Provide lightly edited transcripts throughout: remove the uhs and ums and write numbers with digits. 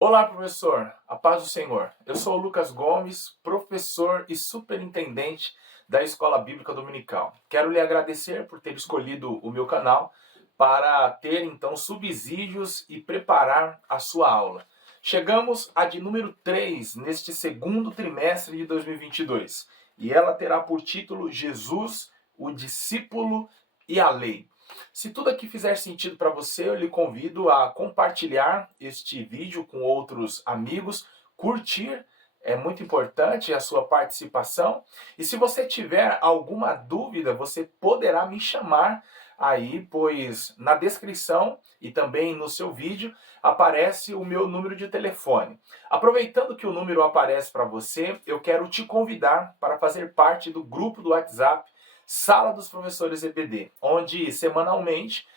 Olá, professor. A paz do Senhor. Eu sou o Lucas Gomes, professor e superintendente da Escola Bíblica Dominical. Quero lhe agradecer por ter escolhido o meu canal para ter, então, subsídios e preparar a sua aula. Chegamos a de número 3 neste segundo trimestre de 2022 e ela terá por título Jesus, o discípulo e a lei. Se tudo aqui fizer sentido para você, eu lhe convido a compartilhar este vídeo com outros amigos, curtir, é muito importante a sua participação. E se você tiver alguma dúvida, você poderá me chamar aí, pois na descrição e também no seu vídeo aparece o meu número de telefone. Aproveitando que o número aparece para você, eu quero te convidar para fazer parte do grupo do WhatsApp Sala dos Professores EBD, onde semanalmente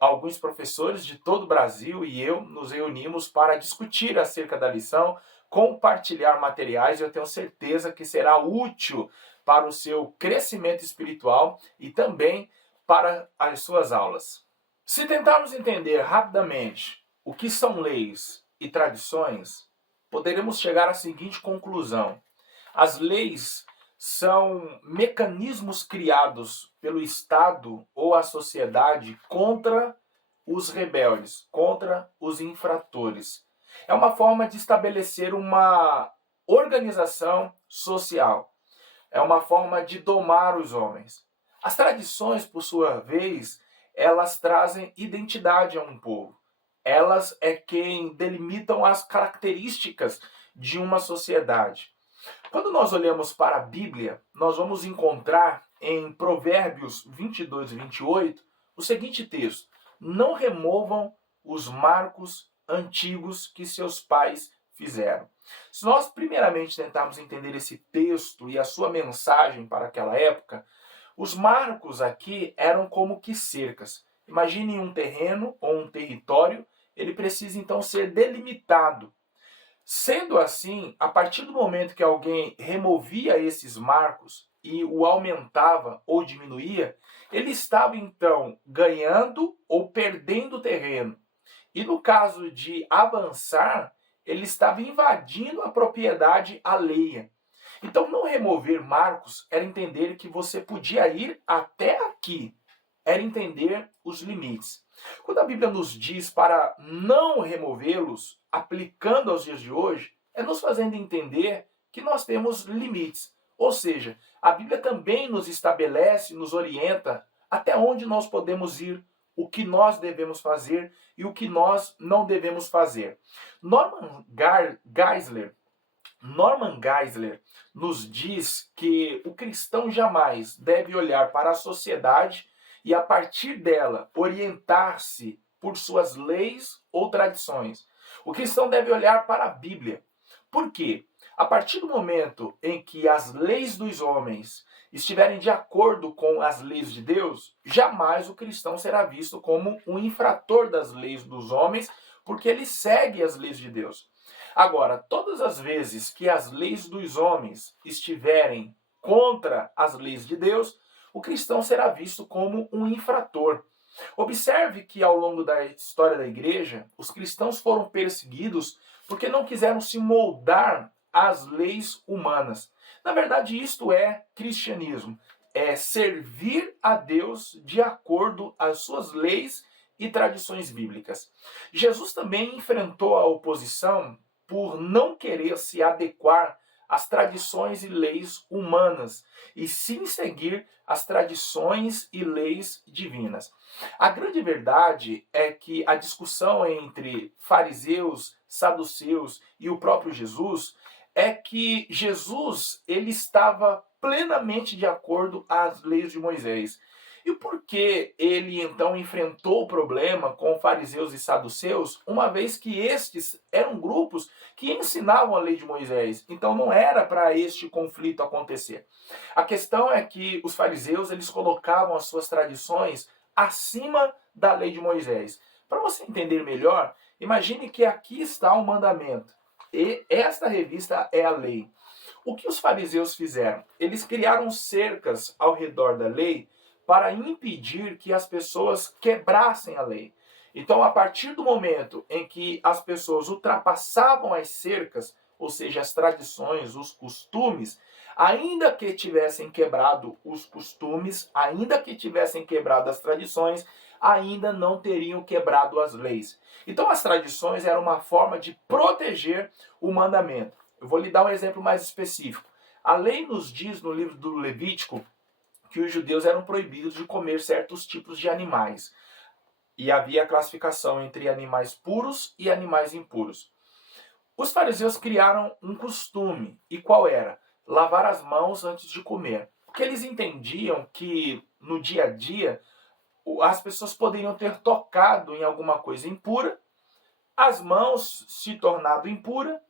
alguns professores de todo o Brasil e eu nos reunimos para discutir acerca da lição, compartilhar materiais e eu tenho certeza que será útil para o seu crescimento espiritual e também para as suas aulas. Se tentarmos entender rapidamente o que são leis e tradições, poderemos chegar à seguinte conclusão: as leis são mecanismos criados pelo Estado ou a sociedade contra os rebeldes, contra os infratores. É uma forma de estabelecer uma organização social. É uma forma de domar os homens. As tradições, por sua vez, elas trazem identidade a um povo. Elas é quem delimitam as características de uma sociedade. Quando nós olhamos para a Bíblia, nós vamos encontrar em Provérbios 22 e 28 o seguinte texto: não removam os marcos antigos que seus pais fizeram. Se nós primeiramente tentarmos entender esse texto e a sua mensagem para aquela época, os marcos aqui eram como que cercas. Imagine um terreno ou um território, ele precisa então ser delimitado. Sendo assim, a partir do momento que alguém removia esses marcos e o aumentava ou diminuía, ele estava então ganhando ou perdendo terreno. E no caso de avançar, ele estava invadindo a propriedade alheia. Então, não remover marcos era entender que você podia ir até aqui, era entender os limites. Quando a Bíblia nos diz para não removê-los, aplicando aos dias de hoje, é nos fazendo entender que nós temos limites. Ou seja, a Bíblia também nos estabelece, nos orienta até onde nós podemos ir, o que nós devemos fazer e o que nós não devemos fazer. Norman Geisler nos diz que o cristão jamais deve olhar para a sociedade e, a partir dela, orientar-se por suas leis ou tradições. O cristão deve olhar para a Bíblia. Por quê? A partir do momento em que as leis dos homens estiverem de acordo com as leis de Deus, jamais o cristão será visto como um infrator das leis dos homens, porque ele segue as leis de Deus. Agora, todas as vezes que as leis dos homens estiverem contra as leis de Deus, o cristão será visto como um infrator. Observe que ao longo da história da igreja, os cristãos foram perseguidos porque não quiseram se moldar às leis humanas. Na verdade, isto é cristianismo. É servir a Deus de acordo às suas leis e tradições bíblicas. Jesus também enfrentou a oposição por não querer se adequar às tradições e leis humanas, e sim seguir as tradições e leis divinas. A grande verdade é que a discussão entre fariseus, saduceus e o próprio Jesus é que Jesus ele estava plenamente de acordo às leis de Moisés. E por que ele então enfrentou o problema com fariseus e saduceus, uma vez que estes eram grupos que ensinavam a lei de Moisés? Então não era para este conflito acontecer. A questão é que os fariseus eles colocavam as suas tradições acima da lei de Moisés. Para você entender melhor, imagine que aqui está o mandamento e esta revista é a lei. O que os fariseus fizeram? Eles criaram cercas ao redor da lei para impedir que as pessoas quebrassem a lei. Então, a partir do momento em que as pessoas ultrapassavam as cercas, ou seja, as tradições, os costumes, ainda que tivessem quebrado os costumes, ainda que tivessem quebrado as tradições, ainda não teriam quebrado as leis. Então, as tradições eram uma forma de proteger o mandamento. Eu vou lhe dar um exemplo mais específico. A lei nos diz no livro do Levítico que os judeus eram proibidos de comer certos tipos de animais. E havia a classificação entre animais puros e animais impuros. Os fariseus criaram um costume. E qual era? Lavar as mãos antes de comer. Porque eles entendiam que no dia a dia as pessoas poderiam ter tocado em alguma coisa impura, as mãos se tornado impura,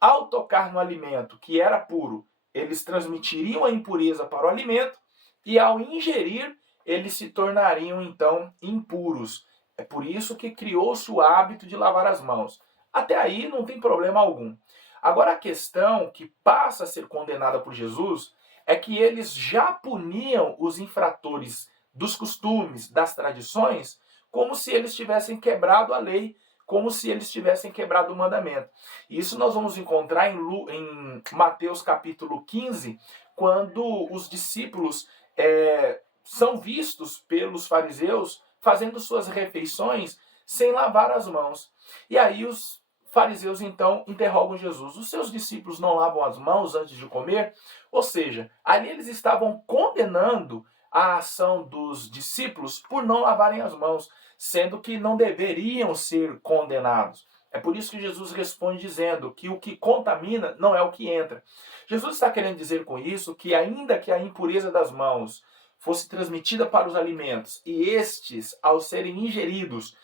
ao tocar no alimento que era puro, eles transmitiriam a impureza para o alimento e ao ingerir, eles se tornariam então impuros. É por isso que criou-se o hábito de lavar as mãos. Até aí não tem problema algum. Agora a questão que passa a ser condenada por Jesus é que eles já puniam os infratores dos costumes, das tradições, como se eles tivessem quebrado a lei, como se eles tivessem quebrado o mandamento. Isso nós vamos encontrar em Mateus capítulo 15, quando os discípulos são vistos pelos fariseus fazendo suas refeições sem lavar as mãos. E aí os fariseus então interrogam Jesus: os seus discípulos não lavam as mãos antes de comer? Ou seja, ali eles estavam condenando a ação dos discípulos por não lavarem as mãos, sendo que não deveriam ser condenados. É por isso que Jesus responde dizendo que o que contamina não é o que entra. Jesus está querendo dizer com isso que ainda que a impureza das mãos fosse transmitida para os alimentos e estes, ao serem ingeridos,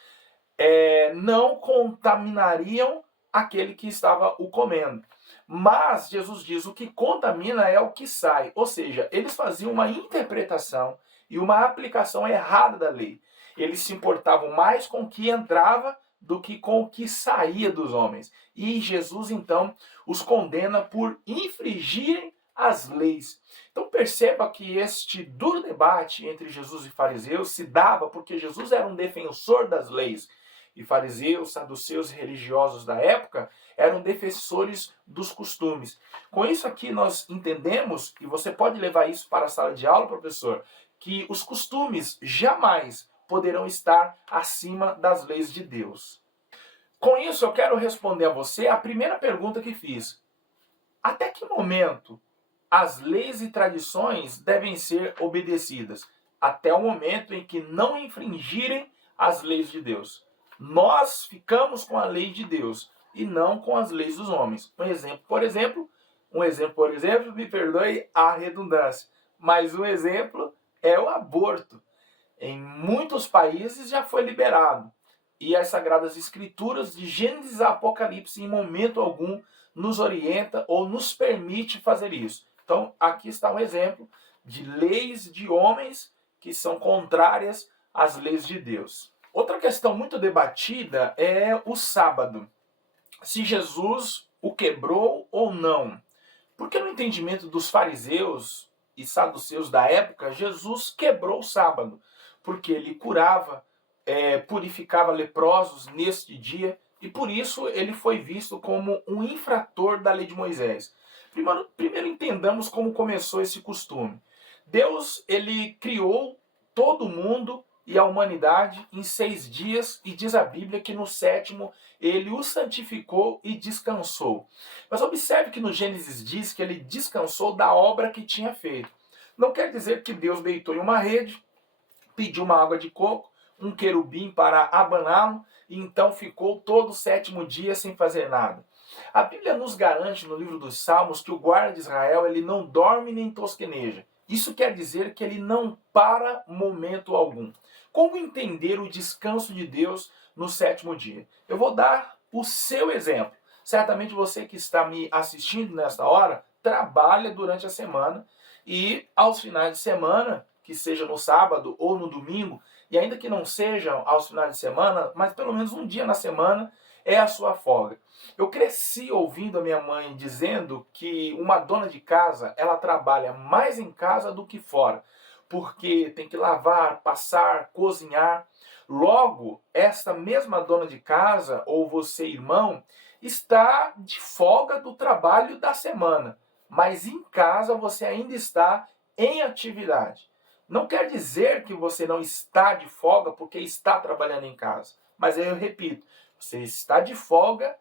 não contaminariam aquele que estava o comendo. Mas Jesus diz: o que contamina é o que sai. Ou seja, eles faziam uma interpretação e uma aplicação errada da lei. Eles se importavam mais com o que entrava do que com o que saía dos homens. E Jesus, então, os condena por infringirem as leis. Então perceba que este duro debate entre Jesus e fariseus se dava porque Jesus era um defensor das leis. E fariseus, saduceus e religiosos da época eram defensores dos costumes. Com isso aqui nós entendemos, e você pode levar isso para a sala de aula, professor, que os costumes jamais poderão estar acima das leis de Deus. Com isso eu quero responder a você a primeira pergunta que fiz. Até que momento as leis e tradições devem ser obedecidas? Até o momento em que não infringirem as leis de Deus. Nós ficamos com a lei de Deus e não com as leis dos homens. Um exemplo, por exemplo, me perdoe a redundância, mas um exemplo é o aborto. Em muitos países já foi liberado. E as Sagradas Escrituras, de Gênesis a Apocalipse, em momento algum, nos orienta ou nos permite fazer isso. Então, aqui está um exemplo de leis de homens que são contrárias às leis de Deus. Outra questão muito debatida é o sábado. Se Jesus o quebrou ou não. Porque no entendimento dos fariseus e saduceus da época, Jesus quebrou o sábado. Porque ele curava, purificava leprosos neste dia. E por isso ele foi visto como um infrator da lei de Moisés. Primeiro entendamos como começou esse costume. Deus, ele criou todo mundo e a humanidade em 6 dias, e diz a Bíblia que no 7º ele o santificou e descansou. Mas observe que no Gênesis diz que ele descansou da obra que tinha feito. Não quer dizer que Deus deitou em uma rede, pediu uma água de coco, um querubim para abaná-lo, e então ficou todo o 7º dia sem fazer nada. A Bíblia nos garante no livro dos Salmos que o guarda de Israel ele não dorme nem tosqueneja. Isso quer dizer que ele não para momento algum. Como entender o descanso de Deus no 7º dia? Eu vou dar o seu exemplo. Certamente você que está me assistindo nesta hora trabalha durante a semana e aos finais de semana, que seja no sábado ou no domingo, e ainda que não sejam aos finais de semana, mas pelo menos um dia na semana é a sua folga. Eu cresci ouvindo a minha mãe dizendo que uma dona de casa, ela trabalha mais em casa do que fora, porque tem que lavar, passar, cozinhar. Logo, esta mesma dona de casa, ou você, irmão, está de folga do trabalho da semana, mas em casa você ainda está em atividade. Não quer dizer que você não está de folga porque está trabalhando em casa, mas eu repito, você está de folga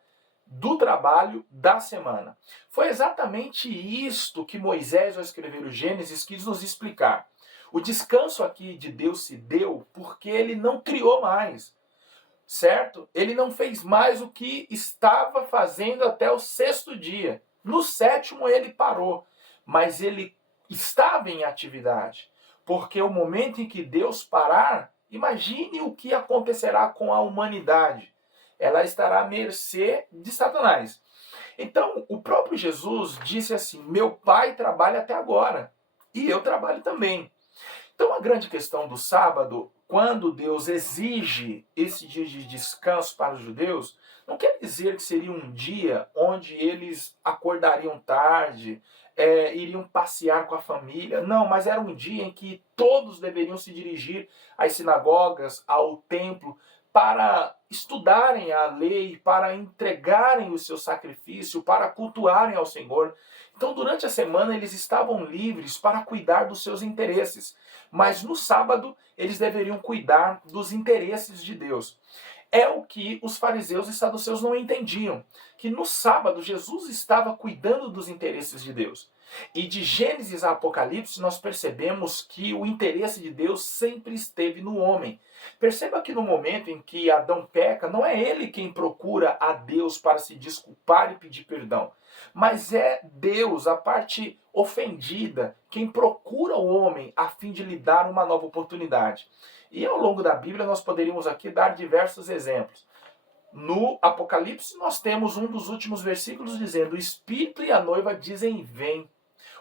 do trabalho da semana. Foi exatamente isto que Moisés, ao escrever o Gênesis, quis nos explicar. O descanso aqui de Deus se deu porque ele não criou mais, certo? Ele não fez mais o que estava fazendo até o sexto dia. No sétimo ele parou, mas ele estava em atividade. Porque o momento em que Deus parar, imagine o que acontecerá com a humanidade. Ela estará à mercê de Satanás. Então, o próprio Jesus disse assim: meu pai trabalha até agora e eu trabalho também. Então, a grande questão do sábado, quando Deus exige esse dia de descanso para os judeus, não quer dizer que seria um dia onde eles acordariam tarde, iriam passear com a família. Não, mas era um dia em que todos deveriam se dirigir às sinagogas, ao templo, para estudarem a lei, para entregarem o seu sacrifício, para cultuarem ao Senhor. Então, durante a semana, eles estavam livres para cuidar dos seus interesses. Mas no sábado, eles deveriam cuidar dos interesses de Deus. É o que os fariseus e saduceus não entendiam. Que no sábado, Jesus estava cuidando dos interesses de Deus. E de Gênesis a Apocalipse, nós percebemos que o interesse de Deus sempre esteve no homem. Perceba que no momento em que Adão peca, não é ele quem procura a Deus para se desculpar e pedir perdão, mas é Deus, a parte ofendida, quem procura o homem a fim de lhe dar uma nova oportunidade. E ao longo da Bíblia nós poderíamos aqui dar diversos exemplos. No Apocalipse nós temos um dos últimos versículos dizendo: o Espírito e a noiva dizem vem.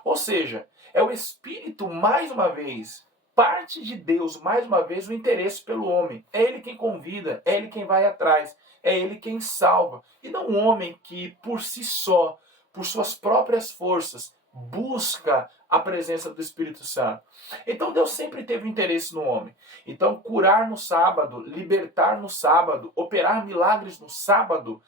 Ou seja, é o Espírito mais uma vez, parte de Deus mais uma vez, o interesse pelo homem. É ele quem convida, é ele quem vai atrás, é ele quem salva. E não um homem que por si só, por suas próprias forças, busca a presença do Espírito Santo. Então Deus sempre teve interesse no homem. Então curar no sábado, libertar no sábado, operar milagres no sábado,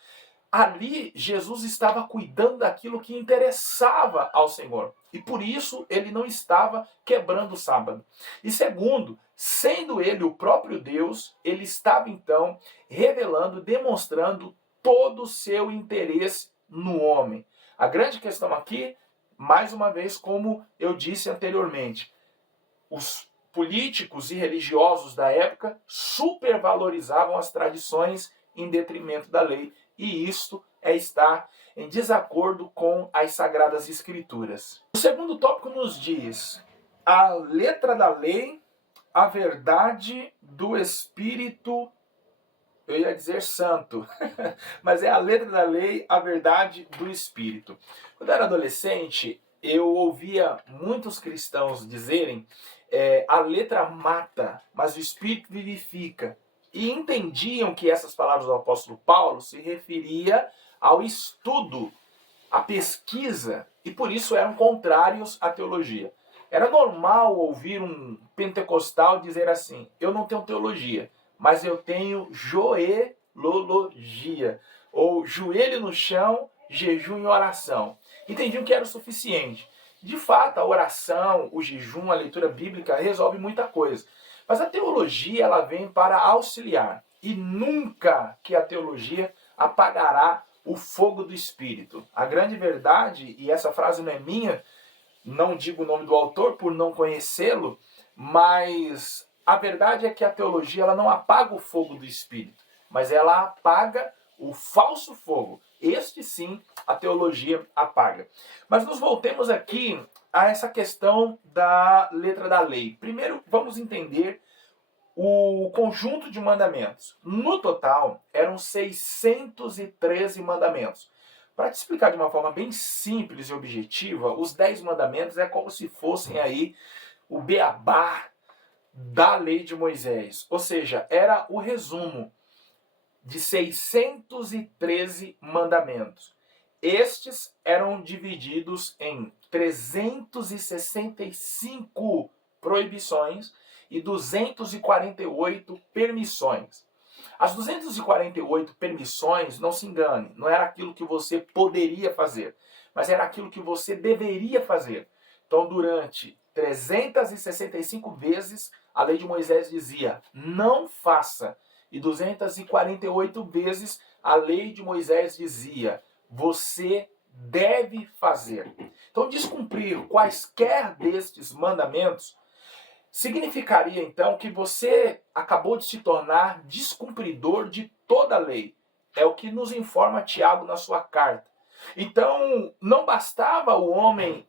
ali Jesus estava cuidando daquilo que interessava ao Senhor. E por isso ele não estava quebrando o sábado. E segundo, sendo ele o próprio Deus, ele estava então revelando, demonstrando todo o seu interesse no homem. A grande questão aqui, mais uma vez, como eu disse anteriormente, os políticos e religiosos da época supervalorizavam as tradições em detrimento da lei. E isto é estar em desacordo com as Sagradas Escrituras. O segundo tópico nos diz: a letra da lei, a verdade do Espírito, eu ia dizer santo, mas é a letra da lei, a verdade do Espírito. Quando eu era adolescente, eu ouvia muitos cristãos dizerem: a letra mata, mas o Espírito vivifica. E entendiam que essas palavras do apóstolo Paulo se referia ao estudo, à pesquisa, e por isso eram contrários à teologia. Era normal ouvir um pentecostal dizer assim: eu não tenho teologia, mas eu tenho joelologia, ou joelho no chão, jejum e oração. Entendiam que era o suficiente. De fato, a oração, o jejum, a leitura bíblica resolve muita coisa. Mas a teologia, ela vem para auxiliar. E nunca que a teologia apagará o fogo do Espírito. A grande verdade, e essa frase não é minha, não digo o nome do autor por não conhecê-lo, mas a verdade é que a teologia, ela não apaga o fogo do Espírito, mas ela apaga o falso fogo. Este sim, a teologia apaga. Mas nos voltemos aqui a essa questão da letra da lei. Primeiro, vamos entender o conjunto de mandamentos. No total, eram 613 mandamentos. Para te explicar de uma forma bem simples e objetiva, os 10 mandamentos é como se fossem aí o beabá da lei de Moisés. Ou seja, era o resumo de 613 mandamentos. Estes eram divididos em 365 proibições e 248 permissões. As 248 permissões, não se engane, não era aquilo que você poderia fazer, mas era aquilo que você deveria fazer. Então, durante 365 vezes, a lei de Moisés dizia, não faça. E 248 vezes, a lei de Moisés dizia, você deve fazer. Então, descumprir quaisquer destes mandamentos significaria, então, que você acabou de se tornar descumpridor de toda a lei. É o que nos informa Tiago na sua carta. Então, não bastava o homem...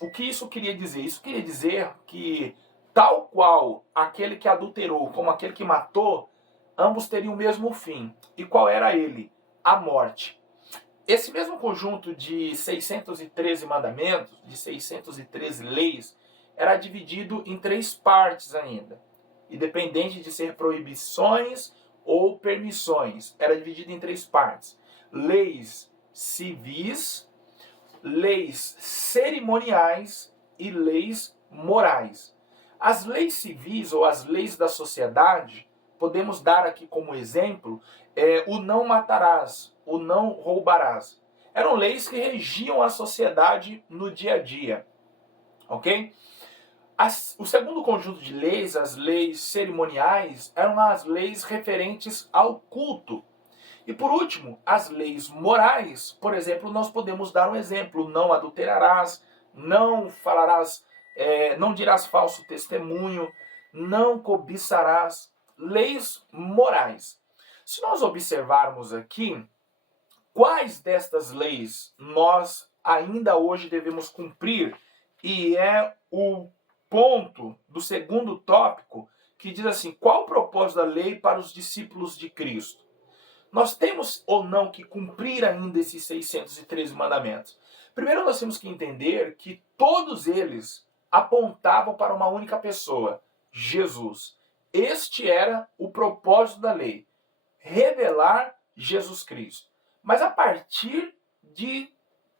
o que isso queria dizer? Isso queria dizer que, tal qual aquele que adulterou como aquele que matou, ambos teriam o mesmo fim. E qual era ele? A morte. Esse mesmo conjunto de 613 mandamentos, de 613 leis, era dividido em 3 partes ainda. Independente de ser proibições ou permissões, era dividido em 3 partes. Leis civis, leis cerimoniais e leis morais. As leis civis ou as leis da sociedade, podemos dar aqui como exemplo o não matarás, o não roubarás. Eram leis que regiam a sociedade no dia a dia, ok? O segundo conjunto de leis, as leis cerimoniais, eram as leis referentes ao culto. E por último, as leis morais, por exemplo, nós podemos dar um exemplo: não adulterarás, não falarás, não dirás falso testemunho, não cobiçarás. Leis morais. Se nós observarmos aqui, quais destas leis nós ainda hoje devemos cumprir? E é o ponto do segundo tópico, que diz assim: qual o propósito da lei para os discípulos de Cristo? Nós temos ou não que cumprir ainda esses 613 mandamentos? Primeiro nós temos que entender que todos eles apontavam para uma única pessoa, Jesus. Este era o propósito da lei, revelar Jesus Cristo. Mas a partir de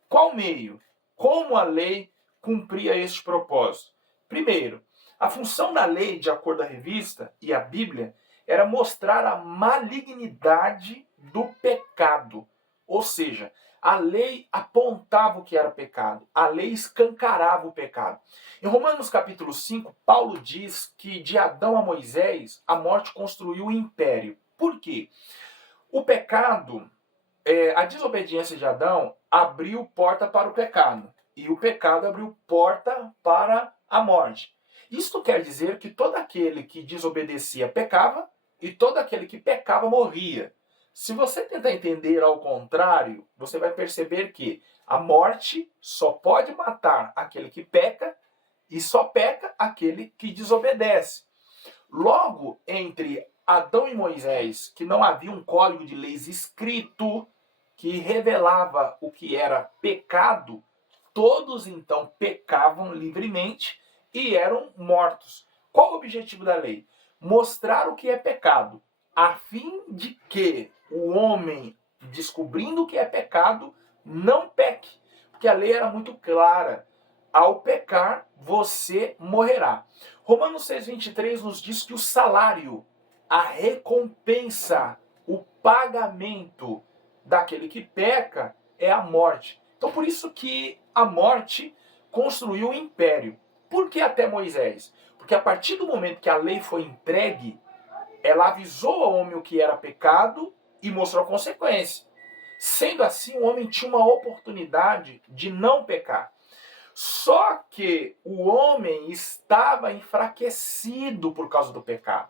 qual meio? Como a lei cumpria este propósito? Primeiro, a função da lei, de acordo com a revista e a Bíblia, era mostrar a malignidade do pecado. Ou seja, a lei apontava o que era pecado. A lei escancarava o pecado. Em Romanos capítulo 5, Paulo diz que de Adão a Moisés, a morte construiu o império. Por quê? O pecado, a desobediência de Adão abriu porta para o pecado. E o pecado abriu porta para a morte. Isto quer dizer que todo aquele que desobedecia pecava e todo aquele que pecava morria. Se você tentar entender ao contrário, você vai perceber que a morte só pode matar aquele que peca e só peca aquele que desobedece. Logo, entre Adão e Moisés, que não havia um código de leis escrito que revelava o que era pecado, todos então pecavam livremente e eram mortos. Qual o objetivo da lei? Mostrar o que é pecado, a fim de que o homem, descobrindo o que é pecado, não peque. Porque a lei era muito clara. Ao pecar, você morrerá. Romanos 6,23 nos diz que o salário, a recompensa, o pagamento daquele que peca é a morte. Então por isso que a morte construiu o império. Por que até Moisés? Porque a partir do momento que a lei foi entregue, ela avisou ao homem o que era pecado e mostrou a consequência. Sendo assim, o homem tinha uma oportunidade de não pecar. Só que o homem estava enfraquecido por causa do pecado.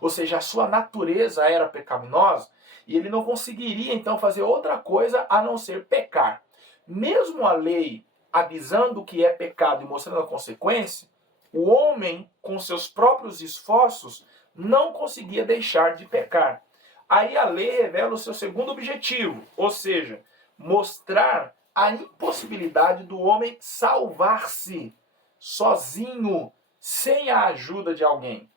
Ou seja, a sua natureza era pecaminosa e ele não conseguiria então fazer outra coisa a não ser pecar. Mesmo a lei avisando o que é pecado e mostrando a consequência, o homem, com seus próprios esforços, não conseguia deixar de pecar. Aí a lei revela o seu segundo objetivo, ou seja, mostrar a impossibilidade do homem salvar-se sozinho, sem a ajuda de alguém.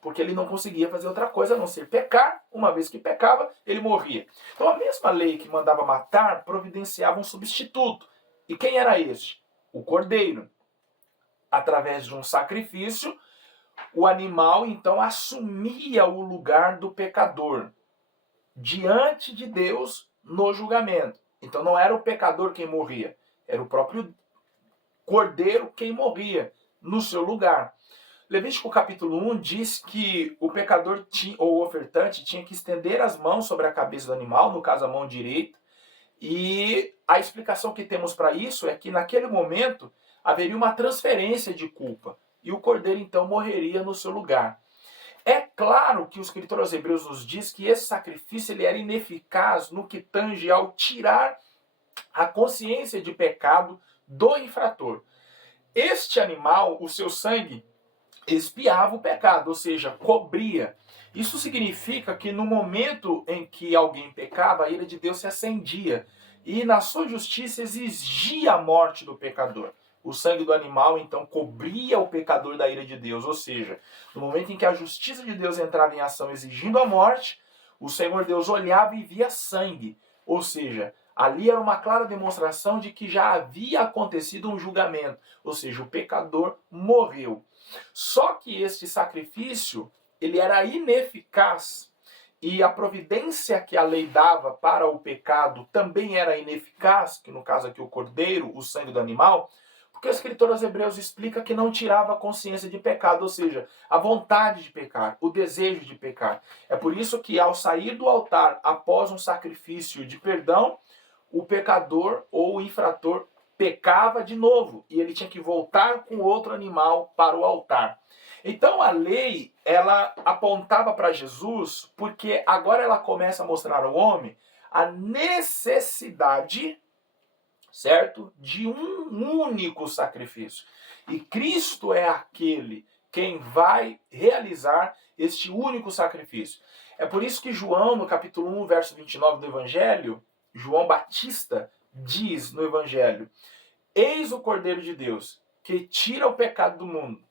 Porque ele não conseguia fazer outra coisa a não ser pecar. Uma vez que pecava, ele morria. Então a mesma lei que mandava matar providenciava um substituto. E quem era este? O cordeiro. Através de um sacrifício, o animal então assumia o lugar do pecador diante de Deus no julgamento. Então não era o pecador quem morria, era o próprio cordeiro quem morria no seu lugar. Levítico capítulo 1 diz que o pecador ou o ofertante tinha que estender as mãos sobre a cabeça do animal, no caso a mão direita, e a explicação que temos para isso é que naquele momento haveria uma transferência de culpa e o cordeiro então morreria no seu lugar. É claro que o escritor aos Hebreus nos diz que esse sacrifício ele era ineficaz no que tange ao tirar a consciência de pecado do infrator. Este animal, o seu sangue, expiava o pecado, ou seja, cobria. Isso significa que no momento em que alguém pecava, a ira de Deus se acendia e na sua justiça exigia a morte do pecador. O sangue do animal então cobria o pecador da ira de Deus, ou seja, no momento em que a justiça de Deus entrava em ação exigindo a morte, o Senhor Deus olhava e via sangue, ou seja, ali era uma clara demonstração de que já havia acontecido um julgamento, ou seja, o pecador morreu. Só que este sacrifício, ele era ineficaz e a providência que a lei dava para o pecado também era ineficaz, que no caso aqui o cordeiro, o sangue do animal, porque o escritor aos Hebreus explica que não tirava a consciência de pecado, ou seja, a vontade de pecar, o desejo de pecar. É por isso que ao sair do altar após um sacrifício de perdão, o pecador ou o infrator pecava de novo e ele tinha que voltar com outro animal para o altar. Então a lei, ela apontava para Jesus porque agora ela começa a mostrar ao homem a necessidade, certo, de um único sacrifício. E Cristo é aquele quem vai realizar este único sacrifício. É por isso que João, no capítulo 1, verso 29 do Evangelho, João Batista diz no Evangelho: eis o Cordeiro de Deus, que tira o pecado do mundo.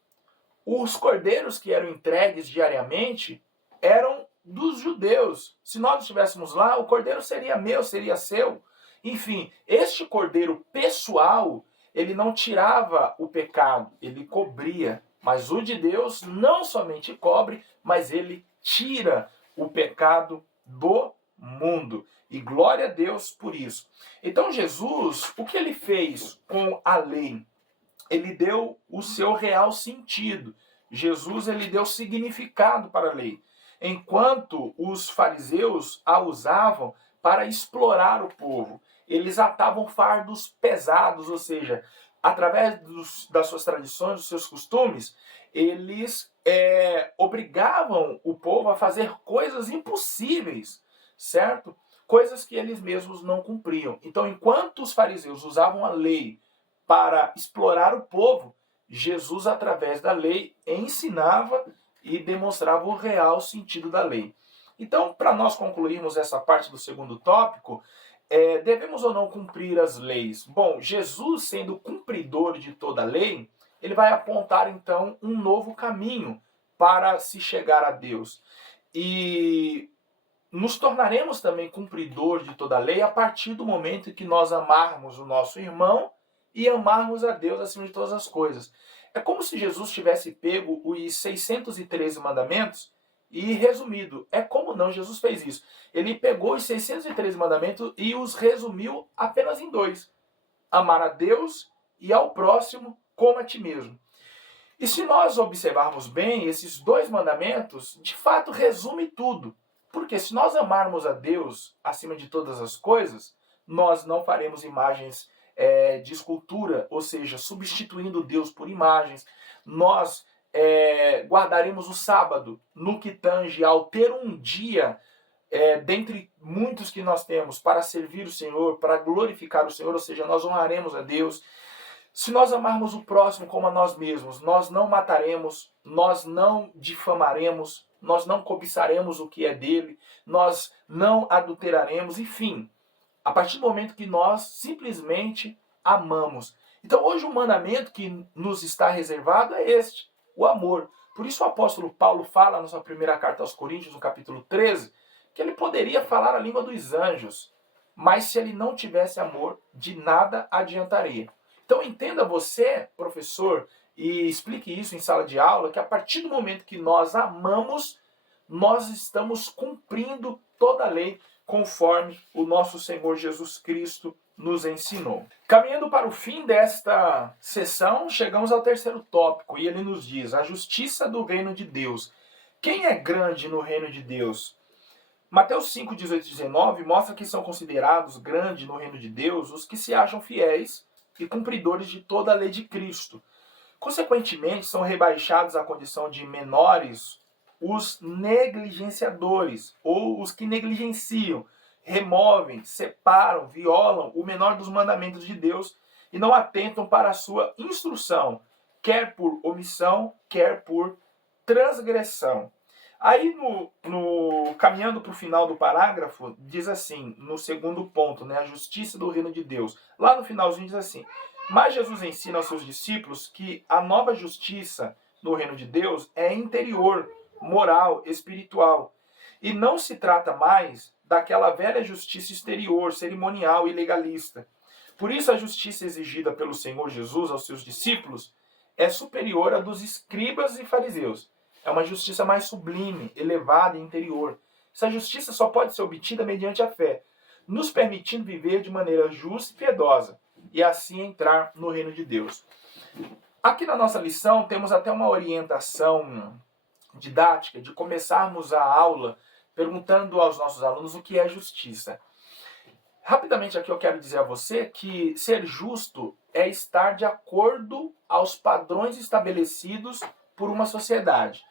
Os cordeiros que eram entregues diariamente eram dos judeus. Se nós estivéssemos lá, o cordeiro seria meu, seria seu. Enfim, este cordeiro pessoal, ele não tirava o pecado, ele cobria. Mas o de Deus não somente cobre, mas ele tira o pecado do mundo. E glória a Deus por isso. Então Jesus, o que ele fez com a lei? Ele deu o seu real sentido. Jesus, ele deu significado para a lei. Enquanto os fariseus a usavam para explorar o povo. Eles atavam fardos pesados, ou seja, através das suas tradições, dos seus costumes, eles obrigavam o povo a fazer coisas impossíveis, certo? Coisas que eles mesmos não cumpriam. Então, enquanto os fariseus usavam a lei para explorar o povo, Jesus, através da lei, ensinava e demonstrava o real sentido da lei. Então, para nós concluirmos essa parte do segundo tópico, devemos ou não cumprir as leis? Bom, Jesus, sendo cumpridor de toda a lei, ele vai apontar, então, um novo caminho para se chegar a Deus. E nos tornaremos também cumpridor de toda a lei a partir do momento em que nós amarmos o nosso irmão e amarmos a Deus acima de todas as coisas. É como se Jesus tivesse pego os 613 mandamentos e resumido. É como não, Jesus fez isso. Ele pegou os 613 mandamentos e os resumiu apenas em 2. Amar a Deus e ao próximo como a ti mesmo. E se nós observarmos bem, esses 2 mandamentos, de fato, resume tudo. Porque se nós amarmos a Deus acima de todas as coisas, nós não faremos imagens de escultura, ou seja, substituindo Deus por imagens. Nós guardaremos o sábado no que tange ao ter um dia dentre muitos que nós temos para servir o Senhor, para glorificar o Senhor, ou seja, nós honraremos a Deus. Se nós amarmos o próximo como a nós mesmos, nós não mataremos, nós não difamaremos, nós não cobiçaremos o que é dele, nós não adulteraremos, enfim, a partir do momento que nós simplesmente amamos. Então hoje o mandamento que nos está reservado é este, o amor. Por isso o apóstolo Paulo fala na sua primeira carta aos Coríntios, no capítulo 13, que ele poderia falar a língua dos anjos, mas se ele não tivesse amor, de nada adiantaria. Então entenda você, professor e explique isso em sala de aula, que a partir do momento que nós amamos, nós estamos cumprindo toda a lei conforme o nosso Senhor Jesus Cristo nos ensinou. Caminhando para o fim desta sessão, chegamos ao terceiro tópico, e ele nos diz: a justiça do reino de Deus. Quem é grande no reino de Deus? Mateus 5, 18 e 19 mostra que são considerados grandes no reino de Deus os que se acham fiéis e cumpridores de toda a lei de Cristo. Consequentemente, são rebaixados à condição de menores os negligenciadores, ou os que negligenciam, removem, separam, violam o menor dos mandamentos de Deus e não atentam para a sua instrução, quer por omissão, quer por transgressão. Aí, caminhando para o final do parágrafo, diz assim, no segundo ponto, né, a justiça do reino de Deus. Lá no finalzinho diz assim: mas Jesus ensina aos seus discípulos que a nova justiça no reino de Deus é interior, moral, espiritual. E não se trata mais daquela velha justiça exterior, cerimonial e legalista. Por isso, a justiça exigida pelo Senhor Jesus aos seus discípulos é superior à dos escribas e fariseus. É uma justiça mais sublime, elevada e interior. Essa justiça só pode ser obtida mediante a fé, nos permitindo viver de maneira justa e piedosa, e assim entrar no reino de Deus. Aqui na nossa lição temos até uma orientação didática de começarmos a aula perguntando aos nossos alunos o que é justiça. Rapidamente aqui eu quero dizer a você que ser justo é estar de acordo aos padrões estabelecidos por uma sociedade.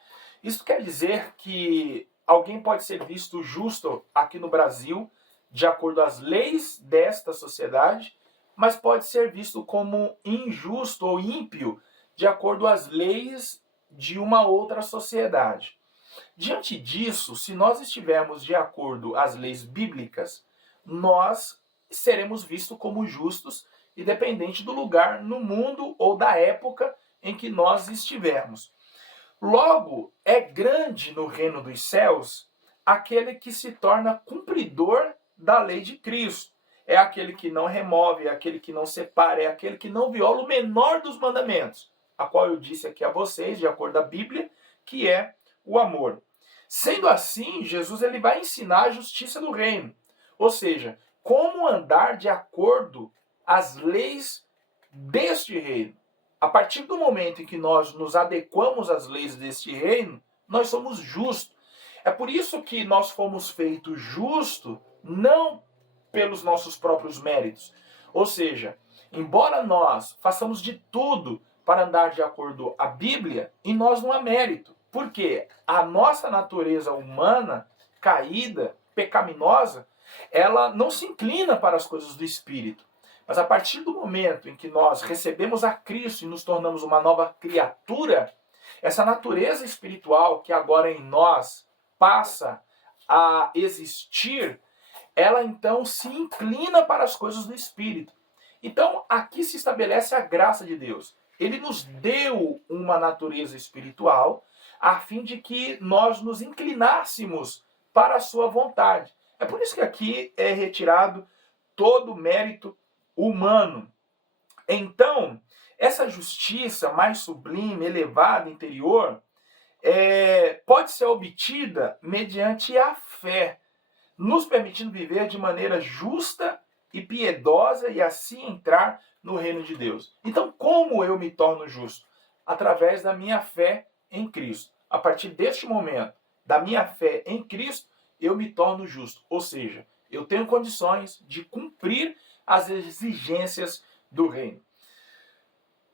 Isso quer dizer que alguém pode ser visto justo aqui no Brasil de acordo às leis desta sociedade, mas pode ser visto como injusto ou ímpio de acordo às leis de uma outra sociedade. Diante disso, se nós estivermos de acordo às leis bíblicas, nós seremos vistos como justos, independente do lugar no mundo ou da época em que nós estivermos. Logo, é grande no reino dos céus aquele que se torna cumpridor da lei de Cristo. É aquele que não remove, é aquele que não separa, é aquele que não viola o menor dos mandamentos, a qual eu disse aqui a vocês, de acordo com a Bíblia, que é o amor. Sendo assim, Jesus ele vai ensinar a justiça do reino, ou seja, como andar de acordo às leis deste reino. A partir do momento em que nós nos adequamos às leis deste reino, nós somos justos. É por isso que nós fomos feitos justos, não pelos nossos próprios méritos. Ou seja, embora nós façamos de tudo para andar de acordo à Bíblia, em nós não há mérito. Por quê? A nossa natureza humana, caída, pecaminosa, ela não se inclina para as coisas do Espírito. Mas a partir do momento em que nós recebemos a Cristo e nos tornamos uma nova criatura, essa natureza espiritual que agora em nós passa a existir, ela então se inclina para as coisas do Espírito. Então aqui se estabelece a graça de Deus. Ele nos deu uma natureza espiritual a fim de que nós nos inclinássemos para a sua vontade. É por isso que aqui é retirado todo o mérito humano. Então, essa justiça mais sublime, elevada, interior, pode ser obtida mediante a fé, nos permitindo viver de maneira justa e piedosa e assim entrar no reino de Deus. Então, como eu me torno justo? Através da minha fé em Cristo. A partir deste momento, da minha fé em Cristo, eu me torno justo. Ou seja, eu tenho condições de cumprir as exigências do reino.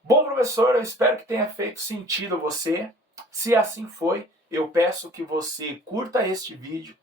Bom, professor, eu espero que tenha feito sentido a você. Se assim foi, eu peço que você curta este vídeo,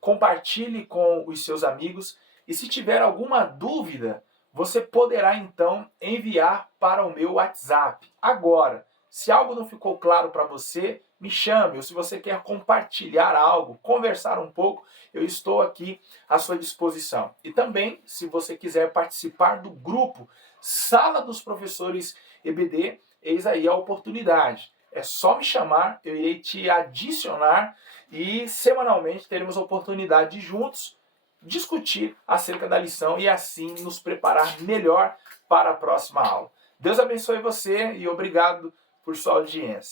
compartilhe com os seus amigos e se tiver alguma dúvida, você poderá então enviar para o meu WhatsApp. Agora, se algo não ficou claro para você, me chame, ou se você quer compartilhar algo, conversar um pouco, eu estou aqui à sua disposição. E também, se você quiser participar do grupo Sala dos Professores EBD, eis aí a oportunidade. É só me chamar, eu irei te adicionar e semanalmente teremos a oportunidade de juntos discutir acerca da lição e assim nos preparar melhor para a próxima aula. Deus abençoe você e obrigado por sua audiência.